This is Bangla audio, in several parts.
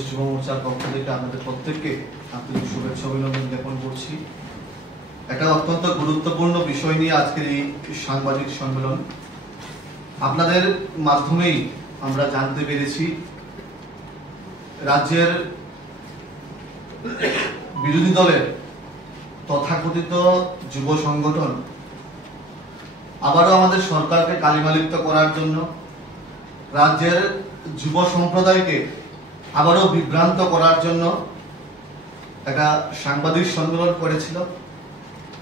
বাংলাদেশ যুব মোর্চার পক্ষ থেকে আপনাদের প্রত্যেককে আন্তরিক শুভেচ্ছা অভিনন্দন জ্ঞাপন করছি। একটা অত্যন্ত গুরুত্বপূর্ণ বিষয় নিয়ে আজকের এই সাংবাদিক সম্মেলন। আপনাদের মাধ্যমেই আমরা জানতে পেরেছি রাজ্যের বিরোধী দলের তথাকথিত যুব সংগঠন আবারও আমাদের সরকারকে কালিমালিপ্ত করার জন্য, রাজ্যের যুব সম্প্রদায়কে আবারও বিভ্রান্ত করার জন্য একটা সাংবাদিক সম্মেলন করেছিল।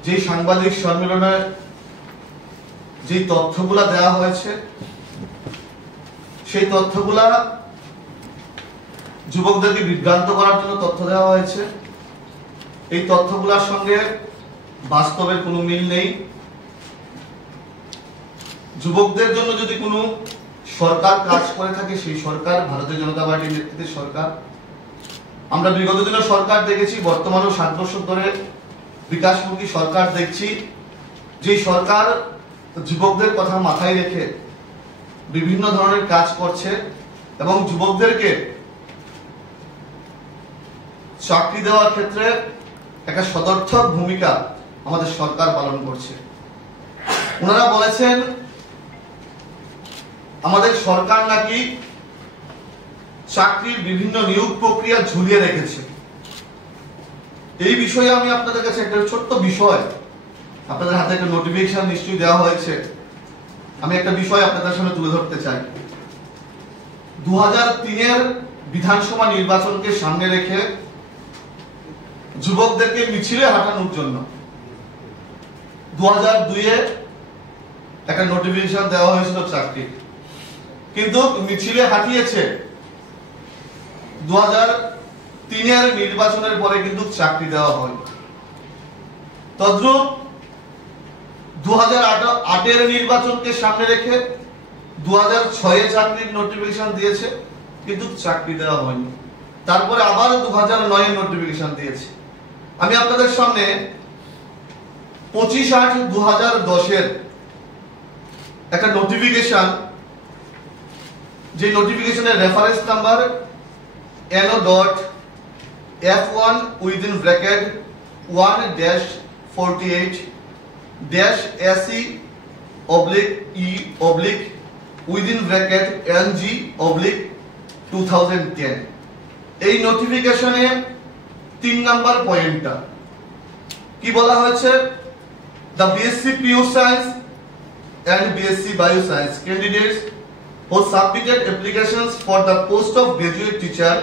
যে সাংবাদিক সম্মেলনে যে তথ্যগুলা দেওয়া হয়েছে, সেই তথ্যগুলা যুবকদেরকে বিভ্রান্ত করার জন্য তথ্য দেওয়া হয়েছে। এই তথ্যগুলোর সঙ্গে বাস্তবের কোনো মিল নেই। যুবকদের জন্য যদি কোনো সরকার কাজ করে থাকে, সেই সরকার ভারতীয় জনতা পার্টির নেতৃত্বের সরকার। আমরা বিগত দিনের সরকার দেখেছি, বর্তমানেও 7 বছর ধরে বিকাশমুখী সরকার দেখছি। যে সরকার যুবকদের কথা মাথায় রেখে বিভিন্ন ধরনের কাজ করছে এবং যুবকদেরকে চাকরি দেওয়ার ক্ষেত্রে একটা সদর্থক ভূমিকা আমাদের সরকার পালন করছে। ওনারা বলেছেন আমাদের সরকার নাকি চাকরির বিভিন্ন নিয়োগ প্রক্রিয়া ঝুলিয়ে রেখেছে। এই বিষয়ে আমি আপনাদের কাছে একটা ছোট্ট বিষয়, আপনাদের হাতে একটা নোটিফিকেশন নিশ্চয়ই দেওয়া হয়েছে, আমি একটা বিষয় আপনাদের সামনে তুলে ধরতে চাই। 2003-এর বিধানসভা নির্বাচনকে সামনে রেখে যুবকদেরকে মিছিলে হাঁটানোর জন্য 2002-এ একটা নোটিফিকেশন দেওয়া হয়েছিল চাকরি, কিন্তু মিছিলে হাঁটিয়েছে 2003-এর নির্বাচনের পরে কিন্তু চাকরি দেওয়া হয়। তদ্রূপ 2008-এর নির্বাচনকে সামনে রেখে 2006-এ চাকরির নোটিফিকেশন দিয়েছে, কিন্তু চাকরি দেওয়া হয়নি। তারপরে আবার 2009-এ নোটিফিকেশন দিয়েছে। আমি আপনাদের সামনে 25/8/2010-এর একটা নোটিফিকেশন, যে নোটিফিকেশনের রেফারেন্স নাম্বার NO.F1/SE/NG/2010। এই নোটিফিকেশনে 3 নাম্বার পয়েন্টটা কি বলা হয়েছে? The BSc Pure Science and BSc Bioscience candidates who submitted applications for the post of graduate teacher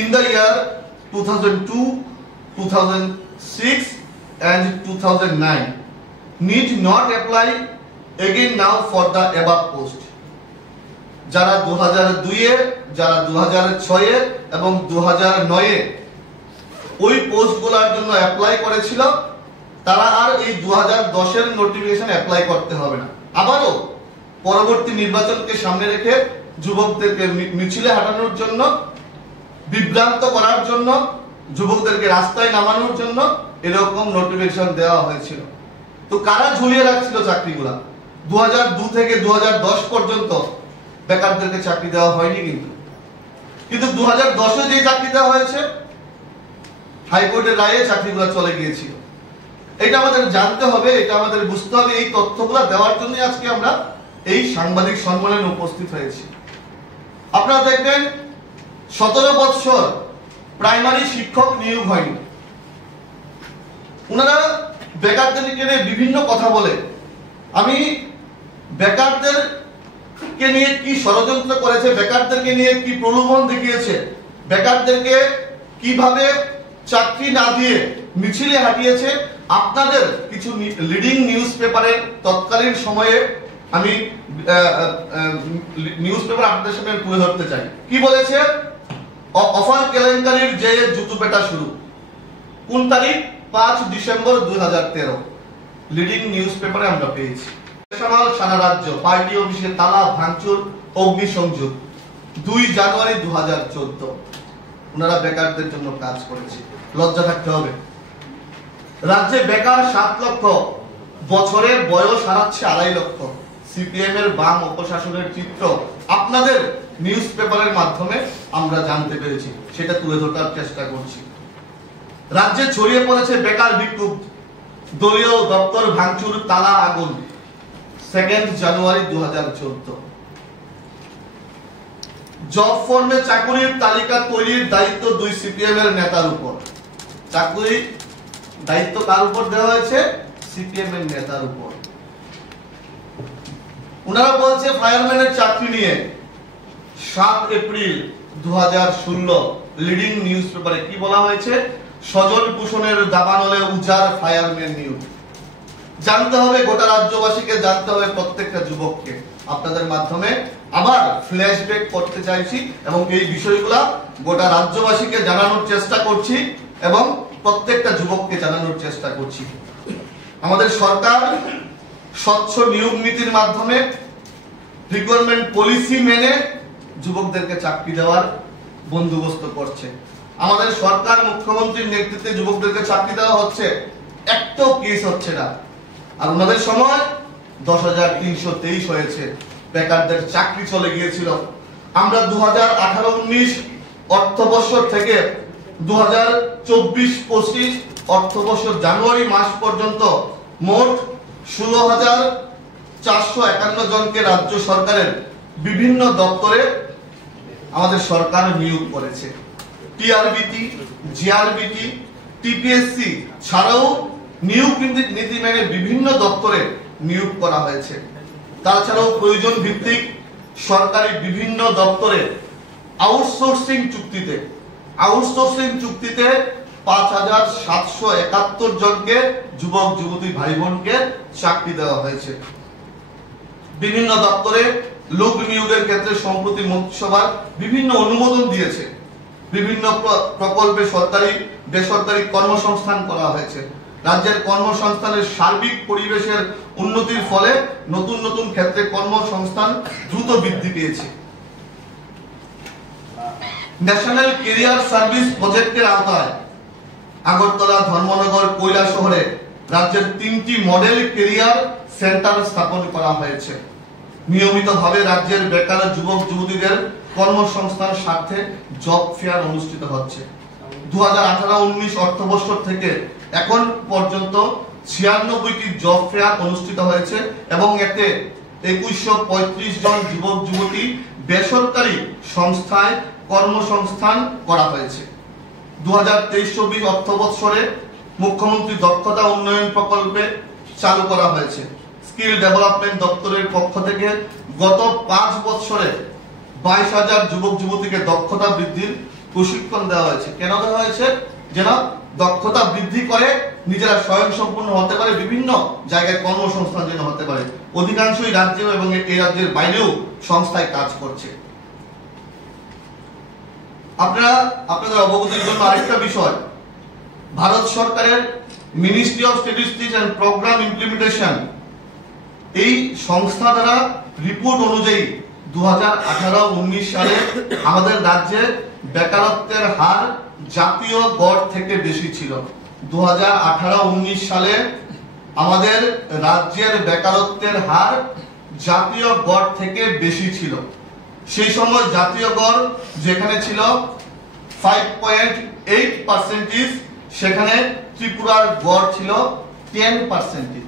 in the year 2002, 2006 and 2009 need not apply again now for the above post. যারা 2002-এ, যারা 2006-এ এবং 2009-এ ওই পোস্টগুলোর জন্য অ্যাপ্লাই করেছিল, তারা আর এই 2010-এর নোটিফিকেশন অ্যাপ্লাই করতে হবে না। আবারও পরবর্তী নির্বাচনকে সামনে রেখে যুবকদেরকে মিছিলে হাঁটানোর জন্য, বিভ্রান্ত করার জন্য, যুবকদেরকে রাস্তায় নামানোর জন্য এরকম নোটিফিকেশন দেওয়া হয়েছিল। তো কারা ঝুলিয়ে রাখছিল চাকরিগুলা? 2002 থেকে 2010 পর্যন্ত বেকারদেরকে চাকরি দেওয়া হয়নি, কিন্তু 2010-এ যে চাকরি দেওয়া হয়েছে, হাইকোর্টের রায়ে চাকরিগুলো চলে গিয়েছিল। এটা আমাদের জানতে হবে, এটা আমাদের বুঝতে হবে। এই তথ্যগুলো দেওয়ার জন্য আজকে আমরা এই সাংবাদিক সম্মেলনে উপস্থিত হয়েছি। আপনারা দেখবেন 17 বছর প্রাইমারি শিক্ষক নিয়োগ হয়নি। ওনারা বেকারদেরকে নিয়ে বিভিন্ন কথা বলে। আমি বেকারদেরকে নিয়ে কি ষড়যন্ত্র করেছে, বেকারদেরকে নিয়ে কি প্রলোভন দেখিয়েছে, বেকারদেরকে কিভাবে চাকরি না দিয়ে মিছিলে হাঁটিয়েছে, আপনাদের কিছু লিডিং নিউজ পেপারে তৎকালীন সময়ে আমি নিউজ পেপার আপনাদের সামনে তুলে ধরতে চাই। কি বলেছে? অফার কেলেঙ্কারির যে জুতো পেটা শুরু। কোন তারিখ? 5 ডিসেম্বর 2013 লিডিং নিউজ পেপারে আমরা পেয়েছি। সারা রাজ্য পার্টি অফিসে তালা ভাঙচুর, অগ্নিসংযোগ 2 জানুয়ারি 2014। ওনারা বেকারদের জন্য কাজ করেছে, লজ্জা থাকতে হবে। রাজ্যে বেকার 7 লক্ষ, বছরের বয়স হারাচ্ছে 2.5 লক্ষ। সিপিএম এর বাম অপশাসনের চিত্র আপনাদের নিউজ পেপারের মাধ্যমে আমরা জানতে পেরেছি। সেটা তুলে ধরার চেষ্টা করছি। রাজ্যে ছড়িয়ে পড়েছে বেকার বিক্ষোভ, দলীয় দপ্তর ভাঙচুর, তালা আগুন। 2 জানুয়ারি 2014। জব ফর্মে চাকুরির তালিকা তৈরির দায়িত্ব 2 সিপিএম এর নেতার উপর। চাকুরি দায়িত্ব কার উপর দেওয়া হয়েছে? সিপিএম এর নেতার উপর। ওনারা বলছে ফায়ারম্যানের চাকরি নিয়ে 7 এপ্রিল 2016 লিডিং নিউজ পেপারে কি বলা হয়েছে? স্বজন পোষণের দাবানলে উজাড় ফায়ারম্যান নিয়োগ। জানতে হবে গোটা রাজ্যবাসীকে, জানতে হবে প্রত্যেকটা যুবককে। আপনাদের মাধ্যমে আবার ফ্ল্যাশব্যাক করতে চাইছি এবং এই বিষয়গুলো গোটা রাজ্যবাসীকে জানানোর চেষ্টা করছি এবং প্রত্যেকটা যুবককে জানানোর চেষ্টা করছি। আমাদের সরকার স্বচ্ছ নিয়োগ নীতির মাধ্যমে রিক্রুটমেন্ট পলিসি মেনে যুবকদেরকে চাকরি দেওয়ার বন্দোবস্ত করছে। আমাদের সরকার মুখ্যমন্ত্রীর নেতৃত্বে যুবকদেরকে চাকরি দেওয়া হচ্ছে, একটাও কেস হচ্ছে না। আর ওনাদের সময় 10,323 হয়েছে, বেকারদের চাকরি চলে গিয়েছিল। আমরা 2018-19 অর্থবর্ষ থেকে 2024-25 অর্থবর্ষ জানুয়ারি মাস পর্যন্ত মোট 16,451 জনকে রাজ্য সরকারের বিভিন্ন দপ্তরে আমাদের সরকার নিয়োগ করেছে। টিআরবিটি, জিআরবিটি, টিপিএসসি ছাড়াও নিয়োগ নীতি মেনে বিভিন্ন দপ্তরে নিয়োগ করা হয়েছে। তাছাড়াও প্রয়োজন ভিত্তিক সরকারি বিভিন্ন দপ্তরে আউটসোর্সিং চুক্তিতে 5,771 জনকে যুবক যুবতী ভাই বোনকে চাকরি দেওয়া হয়েছে। বিভিন্ন দপ্তরে লোক নিয়োগের ক্ষেত্রে সম্প্রতি মন্ত্রিসভা বিভিন্ন অনুমোদন দিয়েছে। বিভিন্ন প্রকল্পে সরকারি বেসরকারি কর্মসংস্থান করা হয়েছে। রাজ্যের কর্মসংস্থানের সার্বিক পরিবেশের উন্নতির ফলে নতুন নতুন ক্ষেত্রে কর্মসংস্থান দ্রুত বৃদ্ধি পেয়েছে। ন্যাশনাল ক্যারিয়ার সার্ভিস প্রজেক্টের আওতায় আগরতলা, ধর্মনগর, কৈলাসহরে রাজ্যের 3টি মডেল ক্যারিয়ার সেন্টার স্থাপন করা হয়েছে। নিয়মিতভাবে রাজ্যের বেকার যুবক যুবতীদের কর্মসংস্থান স্বার্থে জব ফেয়ার অনুষ্ঠিত হচ্ছে। 2018-19 অর্থবর্ষ থেকে এখন পর্যন্ত 96টি জব ফেয়ার অনুষ্ঠিত হয়েছে এবং এতে 2135 জন যুবক যুবতী বেসরকারি সংস্থায় কর্মসংস্থান করা হয়েছে। 2023-24 অর্থবৎসরে মুখ্যমন্ত্রী দক্ষতা উন্নয়ন প্রকল্পে চালু করা হয়েছে। স্কিল ডেভেলপমেন্ট দপ্তরের পক্ষ থেকে গত 5 বছরে 22,000 যুবক যুবতীকে দক্ষতা বৃদ্ধির প্রশিক্ষণ দেওয়া হয়েছে। কেন দেওয়া হয়েছে? যেন দক্ষতা বৃদ্ধি করে নিজেরা স্বয়ংসম্পূর্ণ হতে পারে, বিভিন্ন জায়গায় কর্মসংস্থান যেন হতে পারে। অধিকাংশই রাজ্যে এবং এই রাজ্যের বাইরেও সংস্থায় কাজ করছে। আপনাদের অবগতির জন্য আরেকটা বিষয়, ভারত সরকারের ministry of statistics and programme implementation এই সংস্থা দ্বারা রিপোর্ট অনুযায়ী 2018-19 সালে আমাদের রাজ্যে বেকারত্বের হার জাতীয় গড় থেকে বেশি ছিল। 2018-19 সালে আমাদের রাজ্যের বেকারত্বের হার জাতীয় গড় থেকে বেশি ছিল। সেই সময় জাতীয় গড় যেখানে ছিল 5.8%, সেখানে ত্রিপুরার গড় ছিল 10%।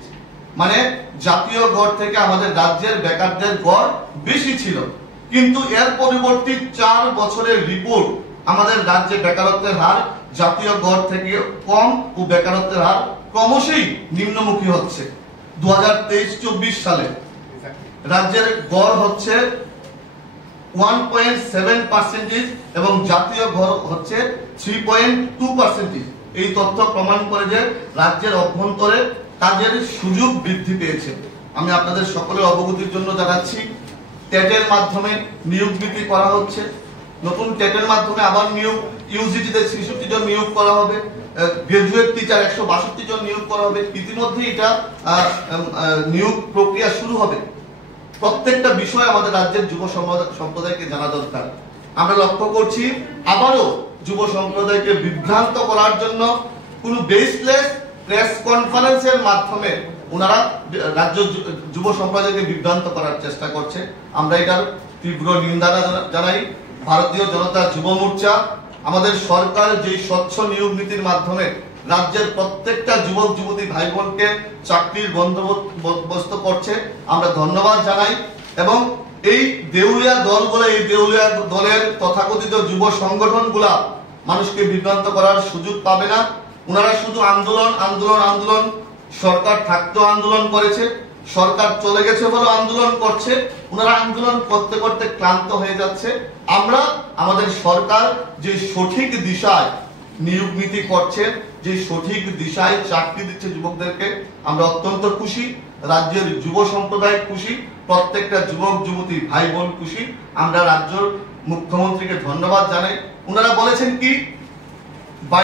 মানে জাতীয় গড় থেকে আমাদের রাজ্যের বেকারদের গড় বেশি ছিল। কিন্তু এর পরিবর্তে 4 বছরের রিপোর্ট আমাদের রাজ্যে বেকারত্বের হার জাতীয় গড় থেকে কম ও বেকারত্বের হার ক্রমশই নিম্নমুখী হচ্ছে। 2023-24 সালে রাজ্যের গড় হচ্ছে 1.7% এবং জাতীয় গড় হচ্ছে 3.2%। এই তথ্য প্রমাণ করে যে রাজ্যের অভ্যন্তরে কাজের সুযোগ বৃদ্ধি পেয়েছে। আমি আপনাদের সকলের অবগতির জন্য জানাচ্ছি, টেটের মাধ্যমে নিয়োগ বৃদ্ধি করা হচ্ছে। নতুন টেটের মাধ্যমে আবার নিয়োগ, ইউজিটিতে 66 জন নিয়োগ করা হবে, গ্রাজুয়েট টিচার 162 জন নিয়োগ করা হবে। ইতিমধ্যে এটা নিয়োগ প্রক্রিয়া শুরু হবে। প্রত্যেকটা বিষয় আমাদের রাজ্যের যুব সম্প্রদায়কে জানা দরকার। আমরা লক্ষ্য করছি আবারও যুব সম্প্রদায়কে বিভ্রান্ত করার জন্য কোনো বেসলেস প্রেস কনফারেন্সের মাধ্যমে ওনারা রাজ্য যুব সম্প্রদায়কে বিভ্রান্ত করার চেষ্টা করছে। আমরা এটার তীব্র নিন্দা জানাই। ভারতীয় জনতা যুব মোর্চা আমাদের সরকার যে স্বচ্ছ নিয়োগ নীতির মাধ্যমে রাজ্যের প্রত্যেকটা যুবক যুবতী ভাই বোনকে চাকরির বন্দোবস্ত করছে, আমরা ধন্যবাদ জানাই। এবং এই দেউলিয়া দলগুলো, এই দেউলিয়া দলের তথাকথিত যুব সংগঠনগুলা মানুষকে বিভ্রান্ত করার সুযোগ পাবে না। ওনারা শুধু আন্দোলন আন্দোলন আন্দোলন, সরকার থাকতেও আন্দোলন করেছে, সরকার চলে গেছে বলে আন্দোলন করছে, ওনারা আন্দোলন করতে করতে ক্লান্ত হয়ে যাচ্ছে। আমরা আমাদের সরকার যে সঠিক দিশায় নিয়োগ নীতি করছে, যে সঠিক দিশায় চাকরি দিচ্ছে যুবকদেরকে, আমরা অত্যন্ত খুশি। রাজ্যের যুব সম্প্রদায় খুশি, প্রত্যেকটা যুবক যুবতী ভাই বোন খুশি। আমরা রাজ্যের মুখ্যমন্ত্রীকে ধন্যবাদ জানাই। ওনারা বলেছেন কি